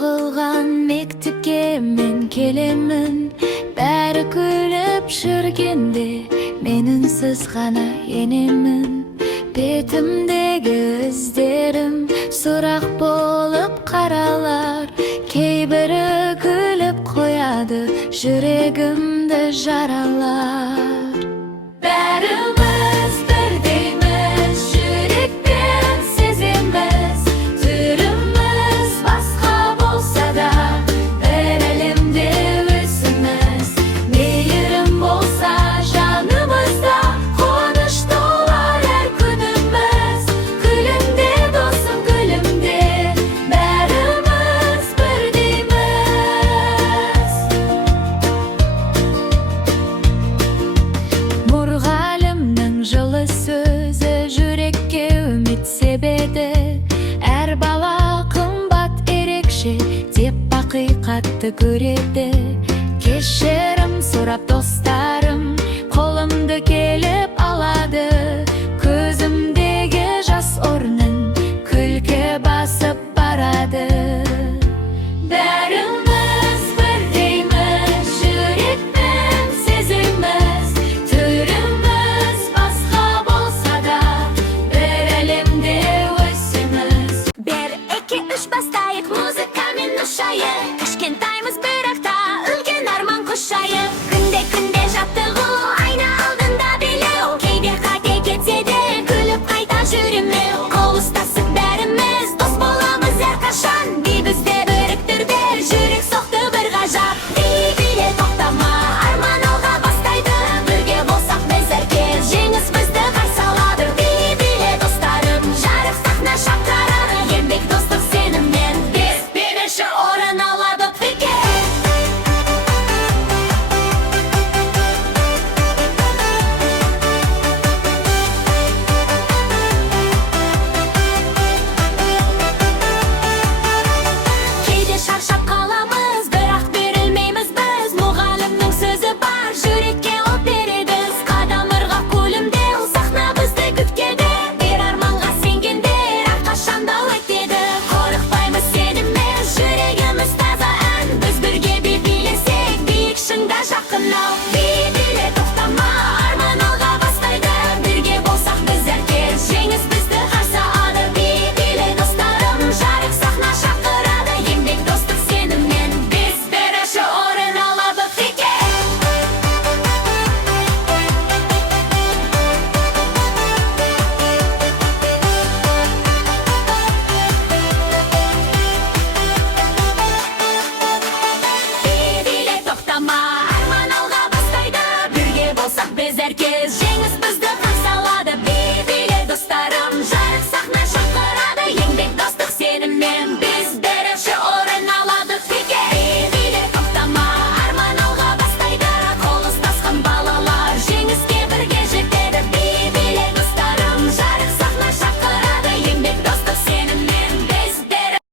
Жығылған мектепке мен келемін, бәрі күліп жүргенде мен үнсіз ғана енемін. Бетімдегі іздерім сұрақ болып қаралар, кейбірі күліп қояды, жүрегімді жаралар. Бәріміз бірдейміз, жүрекпен сеземіз, түріміз басқа болса да, бір әлемде өзіміз. Мейірім болса жанымызда, қуаныш толар әр күніміз. Күлімде досым, күлімде, бәріміз бірдейміз. Мұғалімнің жылы сөзі жүрекке үміт себеді. Әр бала қымбат, ерекше деп ақиқатты көреді.